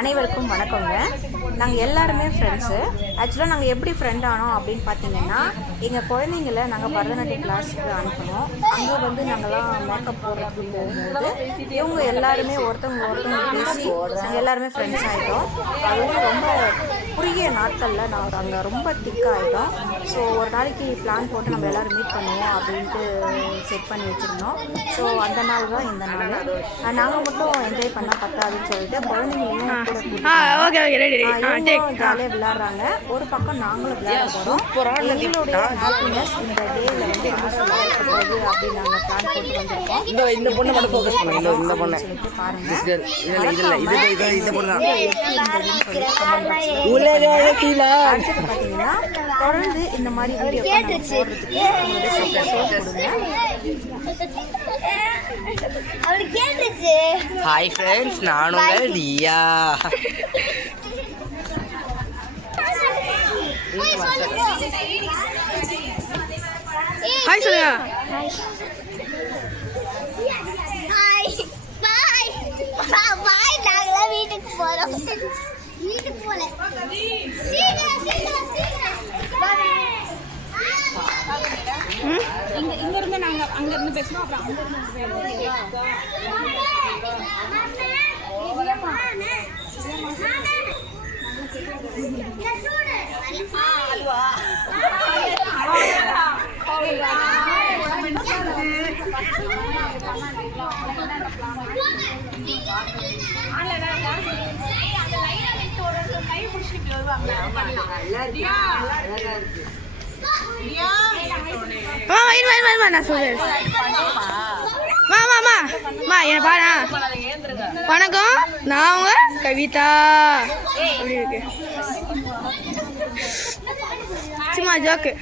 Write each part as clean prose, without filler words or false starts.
அனைவருக்கும் வணக்கங்க. நாங்கள் எல்லாருமே ஃப்ரெண்ட்ஸு. ஆக்சுவலாக நாங்கள் எப்படி ஃப்ரெண்ட் ஆனோம் அப்படின்னு பார்த்தீங்கன்னா, எங்கள் குழந்தைங்கள நாங்கள் பரதநாட்டியம் கிளாஸுக்கு அனுப்பணும். அங்கே வந்து நாங்கள்லாம் மேக்கப் போடுறதுக்கு போகும்போது இவங்க எல்லாருமே ஒருத்தவங்க பேசி நாங்கள் எல்லாருமே ஃப்ரெண்ட்ஸ் ஆகிட்டோம். அது வந்து ரொம்ப குறுகிய நாட்களில் நாங்கள் அங்கே ரொம்ப திக்காகிட்டோம். ஸோ ஒரு நாளைக்கு பிளான் போட்டு நம்ம எல்லோரும் மீட் பண்ணுவோம் அப்படின்ட்டு செட் பண்ணி வச்சுருந்தோம். ஸோ அந்த நாள் தான் இந்த நாள். நாங்கள் மட்டும் என்ஜாய் பண்ணால் பத்தாதுன்னு சொல்லிட்டு குழந்தைங்களையும் ஜாலியாக விளையாடுறாங்க. ஒரு பக்கம் நாங்களும் விளையாட போகிறோம். எங்களுடைய ஹாப்பினஸ் இந்த டேல வந்து என்ன சொல்லிட்டு போகுது அப்படின்னு நாங்கள் பிளான் போட்டு வந்திருக்கோம். அடுத்தது பார்த்தீங்கன்னா தொடர்ந்து இந்த மாதிரி வீடியோ போடுறதுக்கு ஹாய் ஃப்ரெண்ட்ஸ், நான் உங்கள் தியா. ஹாய் சொல்லுங்க. பாய் நாங்களா வீட்டுக்கு போறோம். வீட்டுக்கு போல இங்க இருந்து நாங்க அங்க இருந்து பேசணும். அப்புறம் அங்க நான் சொல்றேன். என்ன பாரு. வணக்கம், நான் உங்க கவிதா. அப்படி இருக்கு சும்மா ஜோக்கு.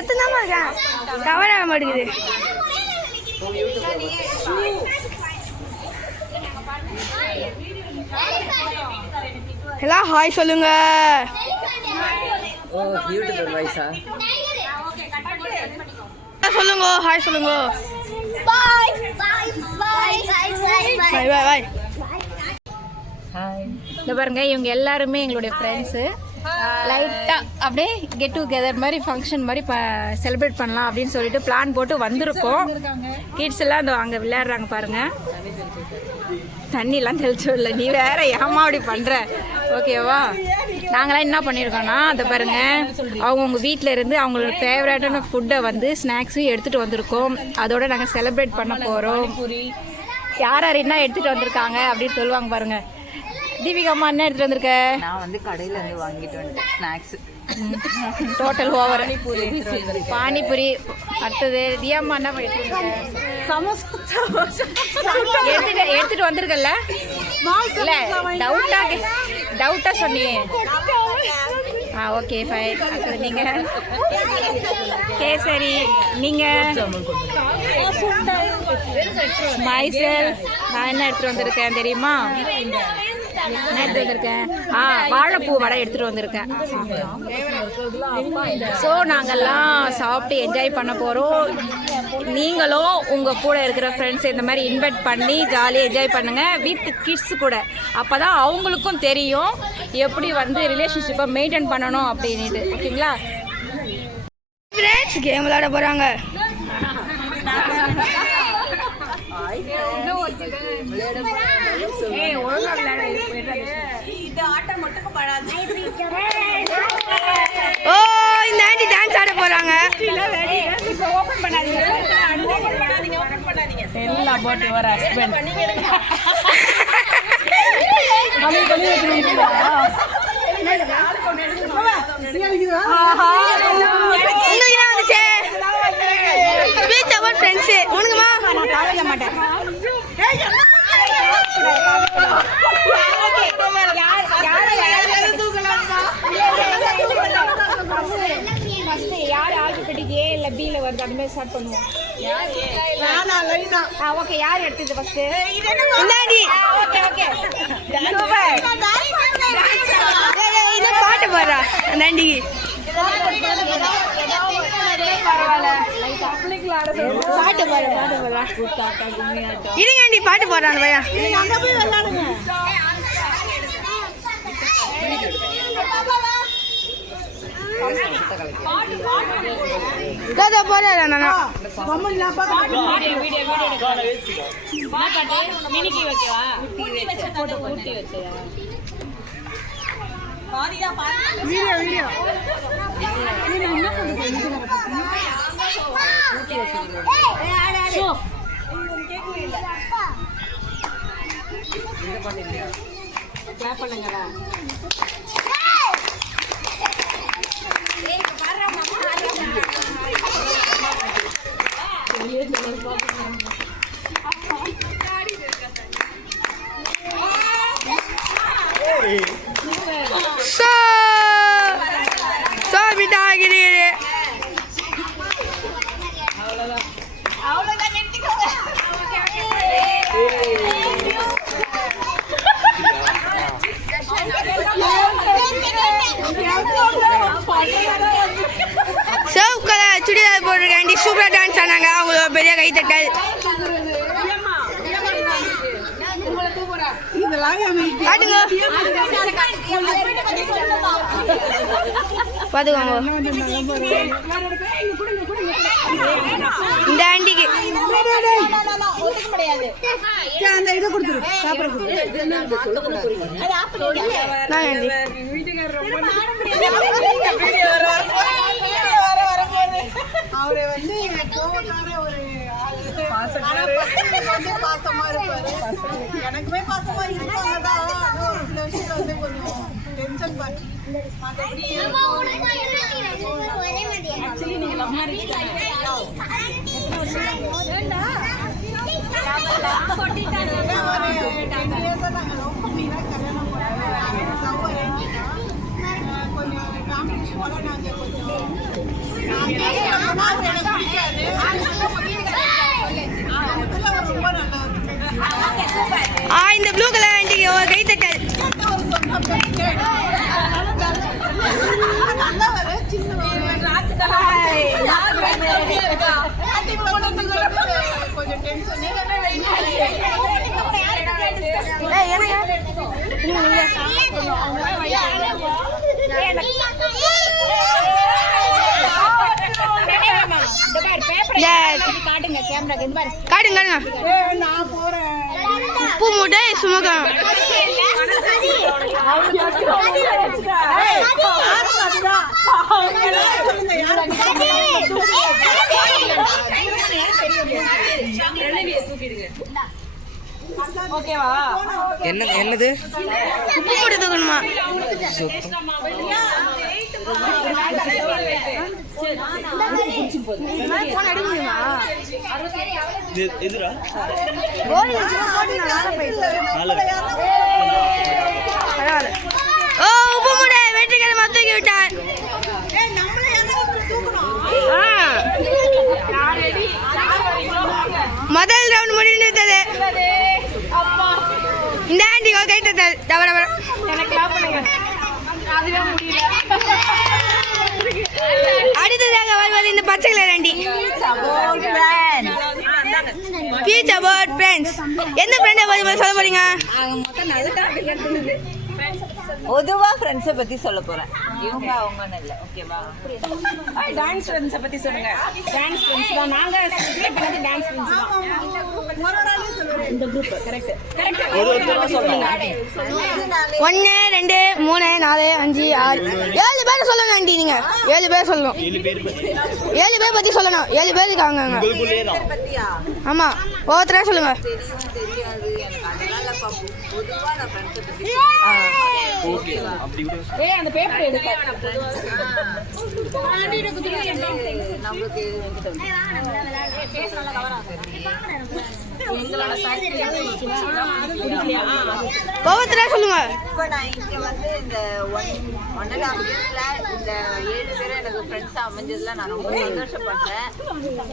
எத்தனை இருக்கேன் கவர் ஆக மாட்டேங்குது. எல்லாம் ஹாய் சொல்லுங்க. சொல்லுங்க ஹாய் சொல்லுங்க. பாய் பாய் பாய் பாய் பாய் பாய். இந்த பாருங்க, இவங்க எல்லாருமே எங்களுடைய ஃப்ரெண்ட்ஸு. லைட்டாக அப்படியே கெட் டுகெதர் மாதிரி ஃபங்க்ஷன் மாதிரி செலிப்ரேட் பண்ணலாம் அப்படின்னு சொல்லிட்டு பிளான் போட்டு வந்திருக்கோம். கிட்ஸ் எல்லாம் இந்த அங்கே விளையாடுறாங்க பாருங்கள். தண்ணிலாம் தெளிச்சு இல்லை, நீ வேற ஏமா அப்படி பண்ணுற. ஓகேவா, நாங்களாம் என்ன பண்ணியிருக்கோன்னா அதை பாருங்கள், அவங்கவுங்க வீட்டில் இருந்து அவங்களோட ஃபேவரட்டான ஃபுட்டை வந்து ஸ்நாக்ஸும் எடுத்துகிட்டு வந்திருக்கோம். அதோட நாங்கள் செலிப்ரேட் பண்ண போகிறோம். யார் யார் என்ன எடுத்துகிட்டு வந்திருக்காங்க அப்படின்னு சொல்லுவாங்க பாருங்கள். தீபிகாம்மா என்ன எடுத்துகிட்டு வந்திருக்க? நான் வந்து கடையில் இருந்து வாங்கிட்டு வந்துட்டேன் ஸ்நாக்ஸ். Total over panipuri. அடுத்தது தியாம்மா என்ன எடுத்துட்டு வந்திருக்கல? இல்ல டவுட்டா சொன்னியே. Okay fine. அடுத்தது நீங்க கேசரி. நீங்க மைசெல். நான் என்ன எடுத்துட்டு வந்திருக்கேன் தெரியுமா? என்ன எடுத்துட்டு வந்திருக்கேன்? வாழைப்பூ வடை எடுத்துட்டு வந்திருக்கேன். ஸோ நாங்கள்லாம் சாப்பிட்டு என்ஜாய் பண்ண போகிறோம். நீங்களும் உங்கள் கூட இருக்கிற ஃப்ரெண்ட்ஸ் இந்த மாதிரி இன்வைட் பண்ணி ஜாலியாக என்ஜாய் பண்ணுங்கள் வித் கிட்ஸ் கூட. அப்போ தான் அவங்களுக்கும் தெரியும் எப்படி வந்து ரிலேஷன்ஷிப்பை மெயின்டைன் பண்ணணும் அப்படின்ட்டு. ஓகேங்களா? ஃப்ரெண்ட்ஸ் கேம் விளையாட போகிறாங்க. ஓ, இந்த ஆண்டி டான்ஸ் ஆட போறாங்க. உனக்குமா மாட்டேன். யார் ஆல்பபெட்டிக் ஏ இல்ல பி ல வருது அந்த மாதிரி ஸ்டார்ட் பண்ணுவோம். ஓகே, யார் எடுத்தது ஃபர்ஸ்ட்? இந்தாடி. Okay okay super. இது பாட்டு பாடுறா அந்தாண்டி. பாட்டு போடுறா இருங்க ஆண்டி பாட்டு போடுறாங்க பையா போடுறா நானா சுடிதார் போட்டிருக்காண்டி சூப்பரா டான்ஸ் ஆனாங்க. அவங்க பெரிய கைத்தட்டல். பாத்துக்கோங்க இந்த ஆண்டிக்கு அவரை வந்து கோவக்கார ஒரு பாசமா இருப்பாரு. எனக்குமே பாசமா இருப்பாங்கதான். சில விஷயத்துல வந்து கொஞ்சம் டென்ஷன் பண்ணி ஆக்சுவலி நீங்க லவ் மேரேஜ் கொஞ்சம் காம்படிஷனோட நாங்க கொஞ்சம் இந்த ப்ளூ கலர் ஆண்டிக்கு ஒரு கைத்தட்டல். காட்டுங்க உப்பு மூட்டை சுமக்கம் என்னது உப்பு மூட்டை தூக்கணுமா? ஓ உப்பு மூட்டை வெற்றிகரமாக தூக்கி விட்டார். முதல் ரவுண்ட் முடிந்தது. இந்த ஆண்டி கைட்டல் அடுத்ததாக வருவது இந்த பச்சை colour aunty. Speech about friends. எந்த ஃப்ரெண்டை பத்தி சொல்ல போறீங்க? பொதுவா ஃப்ரெண்ட்ஸை பத்தி சொல்ல போறேன். இவங்க அவங்கன்னு இல்லை. ஓகேவா? டான்ஸ் ஃப்ரெண்ட்ஸை பத்தி சொல்லுங்க. டான்ஸ் ஃப்ரெண்ட்ஸ் தான் நாங்க செலக்ட் பண்ணது. டான்ஸ் ஃப்ரெண்ட்ஸ் தான் இந்த குரூப். கரெக்ட் சொல்லுங்க. 1 2 3 4 5 6 7 பேர் சொல்லணும் ஆண்டி. நீங்க 7 பேர் சொல்லணும். 7 பேர் பத்தி சொல்லணும். 7 பேர் இருக்காங்க. ஆமா ஒவ்வொருத்தரா சொல்லுங்க. அந்த பேப்பர் எடுக்க ஒவ்வொருத்தரா சொல்லுங்க. இப்போ நான் இங்க வந்து இந்த 1.5 இயர்ஸ்ல இந்த 7 பேரும் எனக்கு ஃப்ரெண்ட்ஸா அமைஞ்சதுல நான் ரொம்ப சந்தோஷப்படுறேன்.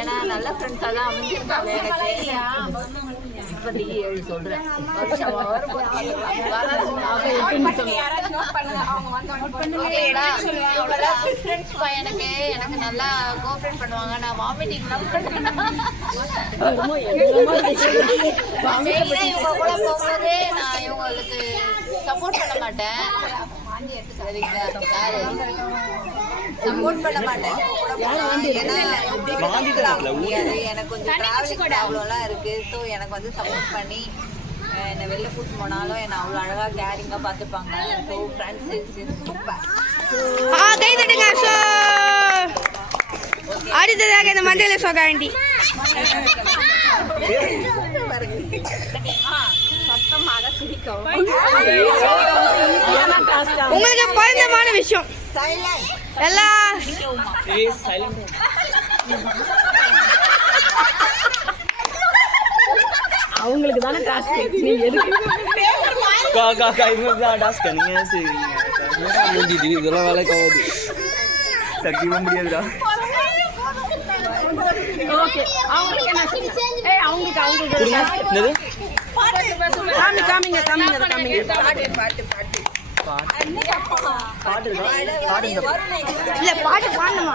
ஏன்னா நல்ல ஃப்ரெண்ட்ஸா தான் அமைஞ்சிருக்காங்க எனக்கு. இப்போதைக்கு 7 சொல்றேன். வருஷம் வரும் எனக்கு நல்லா கோஆபரேட் பண்ணுவாங்க. நான் வாமிட்டிங்லாம் இவங்க கூட போகும்போது நான் இவங்களுக்கு சப்போர்ட் பண்ண மாட்டேன். சரிங்களா? சப்போர்ட் பண்ண மாட்டேன். எனக்கு கொஞ்சம் டிராவலிங் ப்ராப்ளம்லாம் இருக்கு. ஸோ எனக்கு வந்து சப்போர்ட் பண்ணி என்னை வெளில கூட்டு போனாலும் என்னை அவ்வளோ அழகாக கேரிங்காக பார்த்துப்பாங்க. So friends super. கை தட்டுங்க. ஸோ அடுத்ததாக இந்த மஞ்சள் சோகா ஆண்டி உங்களுக்கு பரிந்தமான விஷயம் எல்லாம் அவங்களுக்கு தானே டாஸ்க். நீங்க எதுக்கு இதெல்லாம் வேலைக்கு ஆகுது. சத்தியமா முடியாதுடா. ஓகே அவங்களுக்கு என்ன அவங்களுக்கு என்னது காமிங்க இல்ல பாட்டு பாடணுமா?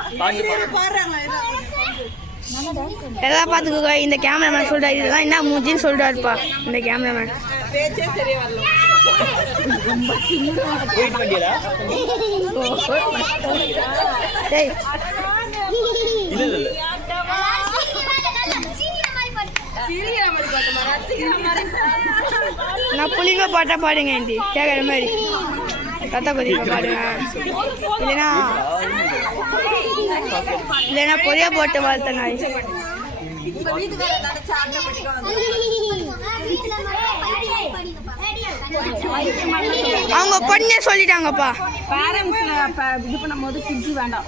எல்லாம் பார்த்துக்கோங்க. இந்த கேமராமேன் சொல்றாரு இதெல்லாம் என்ன மூஞ்சின்னு சொல்றாருப்பா இந்த கேமராமேன். போயிட்டு வண்டியடா. டேய் இல்ல நான் புளிங்க பாட்டா பாடுங்க ஆண்டி கேட்குற மாதிரி. கத்த கொதிக்க பாடுங்க. இல்லைன்னா பொரிய போட்டு வாழ்த்த நாய். அவங்க பொண்ணே சொல்லிட்டாங்கப்பா. இது பண்ணும்போது கிட்ஜி வேண்டாம்.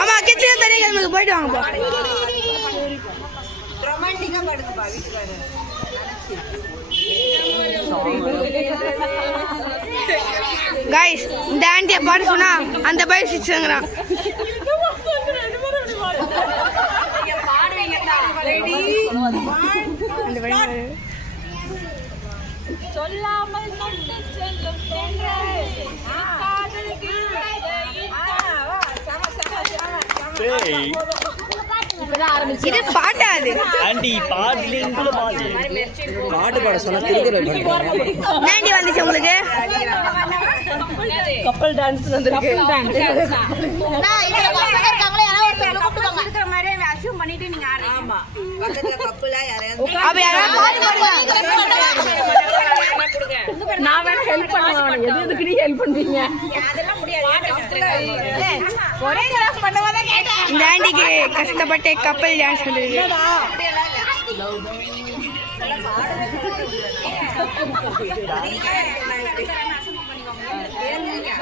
ஆமா கிச்சன தண்ணி கிழமைக்கு போயிட்டு வாங்கப்பா. ரொமான்டிக்கா படுங்கப்பா வீட்டுக்காரர். கைஸ் இந்த ஆண்டியை பாட்டு சொன்னா அந்த பைக் சிக்ஸுங்கிறான். இது பாட்டாது ஆண்டி பாடலிங்குள்ள பாட்டு பாட சொன்னா திருக்குறள் ஆண்டி வந்துச்சு உங்களுக்கு. கப்பல் டான்ஸ் வந்திருக்கு. அப்ப யாராவது பாட்டு பாடுங்க. நான் வேணா ஹெல்ப் பண்ணுவேன். எதுக்கு நீ ஹெல்ப் பண்றீங்க? இந்த ஆண்டிக்கு கஷ்டப்பட்டு கப்பல் டான்ஸ் வந்துருக்கு.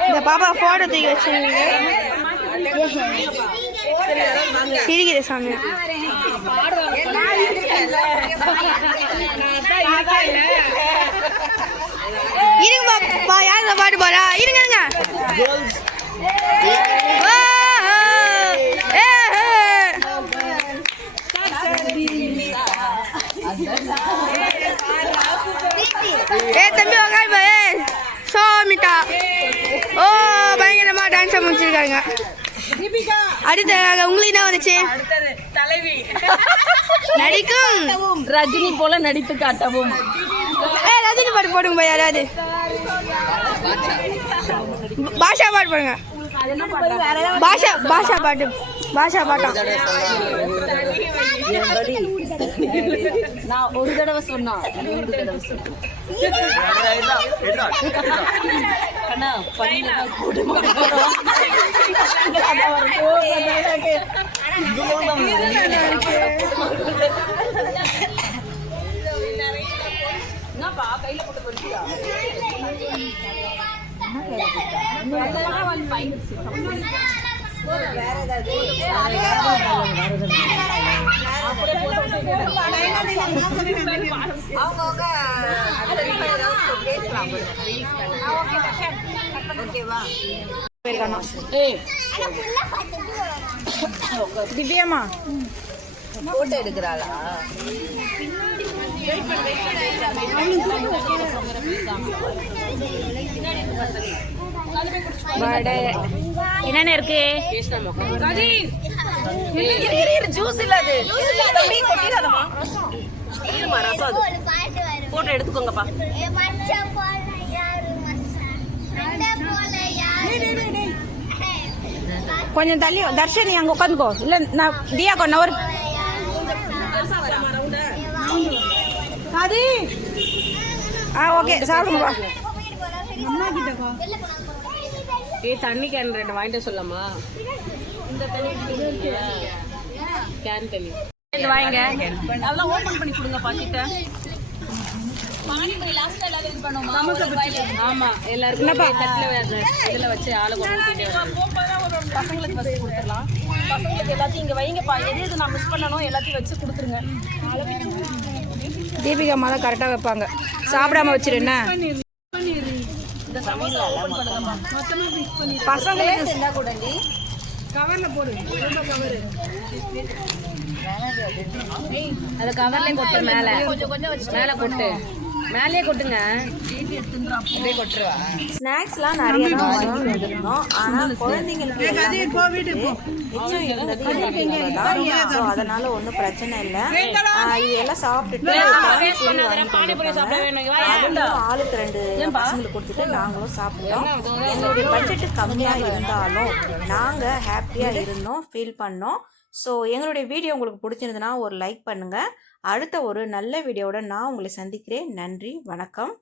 இந்த பாப்பா போட்டோ தூக்கி வச்சுருங்க. சிரிக்குது சாமி. இருங்க பாப்பா யாருங்க பாட்டு போறா? இருங்க தம்பி உக்காருப்பா. சோமிட்டா ஓ பயங்கரமா டான்ஸ் முடிச்சிருக்காங்க. அடுத்ததாக உங்களுக்கு என்ன வந்துச்சு? நடிக்கும் ரஜினி போல நடித்து காட்டவும். ரஜினி பாட்டு போடுங்க பா. யாராவது பாஷா பாட்டு போடுங்க. பாஷா பாட்டா நான் ஒரு தடவை சொன்னா கையில போட்டு போறீங்களா? திவ்யாமா போட்டோ எடுக்கிறாளா? வடை என்னென்ன இருக்கு? ஜூஸ் இல்ல அது தம்பி கொட்டிடாதமா இருமா ரசம் அது ஒரு பாட்டு வரும் போட்டோ எடுத்துக்கோங்கப்பா மச்சான் போல யாரு மச்சான் ஃப்ரெண்ட் போல யாரு கொஞ்சம் தள்ளி தர்ஷினி அங்கே உட்காந்துக்கோ. இல்லை நான் தியா கொண்டு ஒரு ஓகே சாப்பிடுங்கப்பா. தண்ணி கேன் 2 வாங்கிட்டு சொல்லலாமா இந்த தண்ணி கேன் தண்ணி வாங்க. அதெல்லாம் ஓபன் பண்ணி கொடுங்க பாக்கிட்ட ஆமா எல்லாருக்கும் இதுல வச்சு ஆளு பசங்களுக்கு ஃபர்ஸ்ட் கொடுத்துடலாம். பசங்களுக்கு எல்லாத்தையும் இங்க வைங்கப்பா. எது நான் மிஸ் பண்ணணும் எல்லாத்தையும் வச்சு கொடுத்துருங்க. தீபிகா அம்மா தான் கரெக்டாக வைப்பாங்க. சாப்பிடாம வச்சிரு என்ன பசங்களுக்கு என்ன கூட நீ கவர்ல போடு அதை கவர்லேயே கொட்டு மேலே கொஞ்சம் கொஞ்சம் வச்சு மேலே கொட்டு மேலேயே கொட்டுங்க அப்படியே கொட்டுருவா. ஸ்நாக்ஸ்லாம் நிறைய தான் வாங்கி வந்திருந்தோம். ஆனால் குழந்தைங்களுக்கு மிச்சம் இருந்தது தான். ஸோ அதனால ஒன்றும் பிரச்சனை இல்லை. இது எல்லாம் சாப்பிட்டுட்டு ஆளுக்கு 2 பசங்களுக்கு கொடுத்துட்டு நாங்களும் சாப்பிட்டோம். எங்களுடைய பட்ஜெட்டு கம்மியாக இருந்தாலும் நாங்கள் ஹாப்பியாக இருந்தோம், ஃபீல் பண்ணோம். ஸோ எங்களுடைய வீடியோ உங்களுக்கு பிடிச்சிருந்ததுன்னா ஒரு லைக் பண்ணுங்கள். அடுத்த ஒரு நல்ல வீடியோவோட நான் உங்களை சந்திக்கிறேன். நன்றி, வணக்கம்.